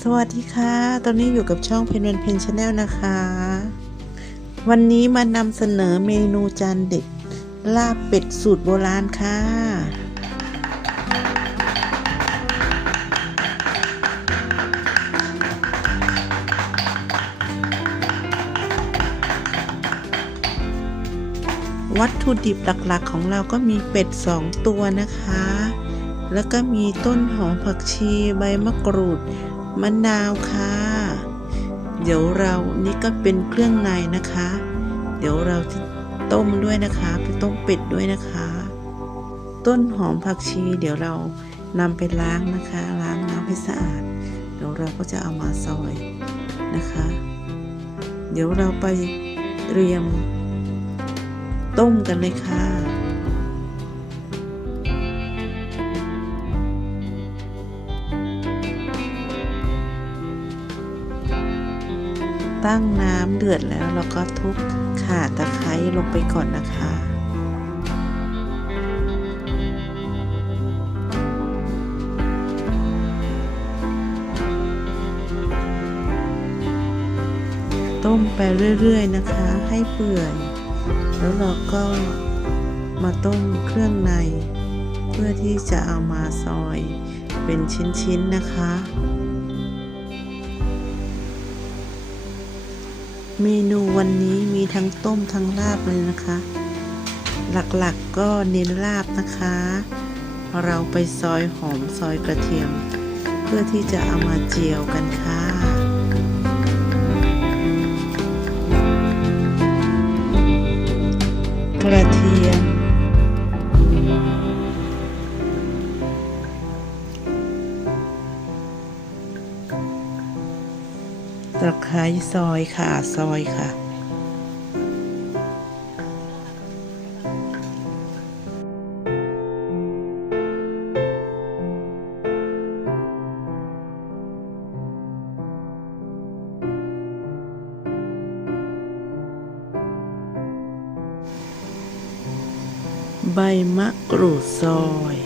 สวัสดีค่ะ ตอนนี้อยู่กับช่องเพนเวนเพนชาแนลนะคะ วันนี้มานำเสนอเมนูจานเด็ดลาบเป็ดสูตรโบราณค่ะ วัตถุดิบหลักๆของเราก็มีเป็ด 2 ตัวนะคะ แล้วก็มีต้นหอมผักชีใบมะกรูดมะนาวค่ะ เดี๋ยวเรานี่ก็เป็นเครื่องในนะคะ เดี๋ยวเราจะต้มด้วยนะคะไปต้มเป็ดด้วยนะคะ ต้นหอมผักชีเดี๋ยวเรานำไปล้างนะคะ ล้างน้ำให้สะอาด เดี๋ยวเราก็จะเอามาซอยนะคะ เดี๋ยวเราไปเตรียม ต้มกันเลยค่ะ ตั้งน้ำเดือดแล้วเราก็ทุบข่าตะไคร้ลงไปก่อนนะคะต้มไปเรื่อย ๆ นะคะ ให้เปื่อย แล้วเราก็มาต้มเครื่องใน เพื่อที่จะเอามาซอยเป็นชิ้นๆนะคะ เมนูวันนี้มีทั้งต้มทั้งลาบเลยนะคะ หลักๆก็เน้นลาบนะคะ เราไปซอยหอมซอยกระเทียม เพื่อที่จะเอามาเจียวกันค่ะ ระเทียม ตะไคร้ซอยค่ะ ซอยค่ะ ใบมะกรูดซอย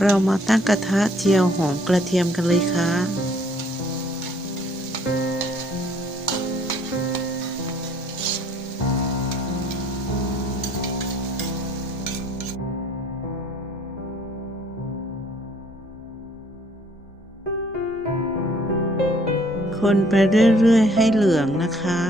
เรามาตั้งกระทะเจียวหอมกระเทียมกันเลยค่ะ คนไปเรื่อย ๆ ให้เหลืองนะคะ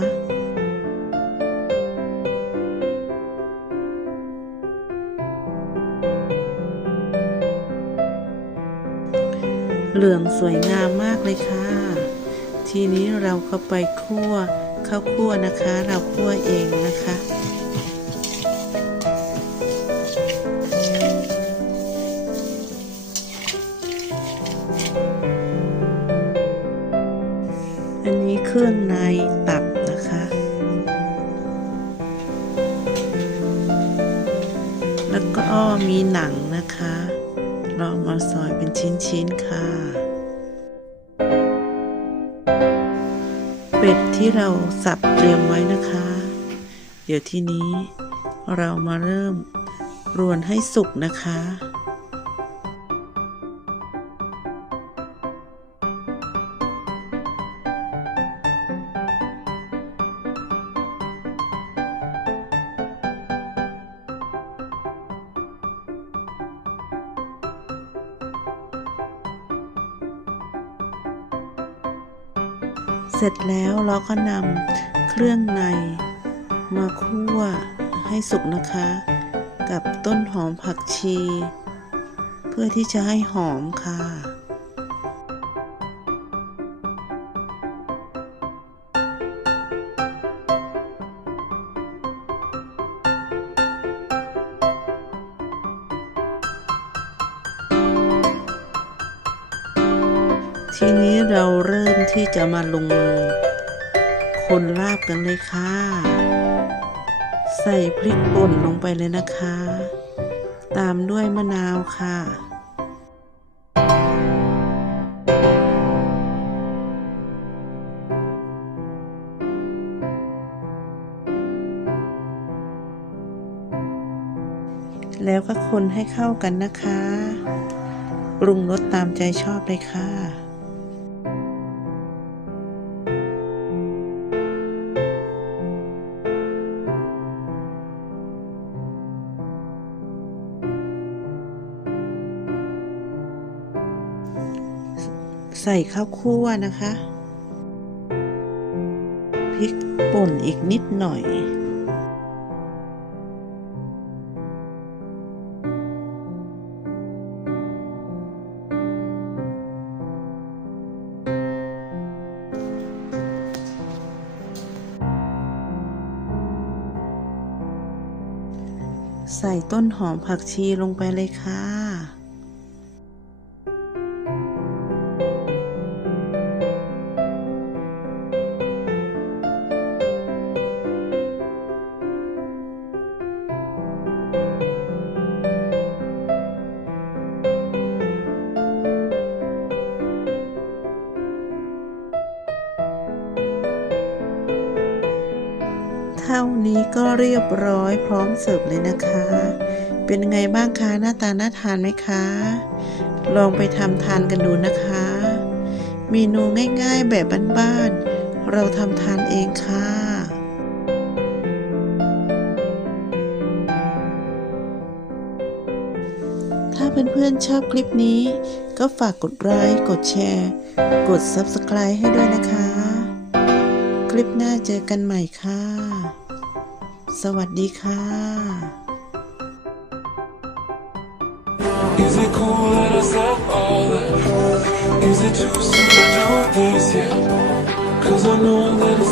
เหลืองสวยงามมากเลยค่ะ ทีนี้เราก็ไปคั่วข้าวคั่วนะคะ เราคั่วเองนะคะ ในตับนะคะ แล้วก็มีหนังนะคะ เรามาซอยเป็นชิ้นๆค่ะ เป็ดที่เราสับเตรียมไว้นะคะ เดี๋ยวทีนี้เรามาเริ่มรวนให้สุกนะคะ เสร็จแล้วเราก็นำเครื่องในมาคั่วให้สุกนะคะ กับต้นหอมผักชี เพื่อที่จะให้หอมค่ะ ทีนี้เราเริ่มที่จะมาลงมือคนลาบกันเลยค่ะ ใส่พริกป่นลงไปเลยนะคะ ตามด้วยมะนาวค่ะ แล้วก็คนให้เข้ากันนะคะ ปรุงรสตามใจชอบเลยค่ะ ส่ข้าวคั่วนะคะ พริกป่นอีกนิดหน่อย ใส่ต้นหอมผักชีลงไปเลยค่ะ ท่านี้ก็เรียบร้อยพร้อมเสิร์ฟเลยนะคะ เป็นไงบ้างคะหน้าตาน่าทานไหมคะ ลองไปทำทานกันดูนะคะ เมนูง่ายๆแบบบ้านๆเราทำทานเองค่ะถ้าเพื่อนๆชอบคลิปนี้ ก็ฝากกดไลค์กดแชร์ กด Subscribe ให้ด้วยนะคะ คลิปหน้าเจอกันใหม่ค่ะ สวัสดีค่ะ Is it cool that I said all that? Is it too soon to do this yet? Cause I know that it's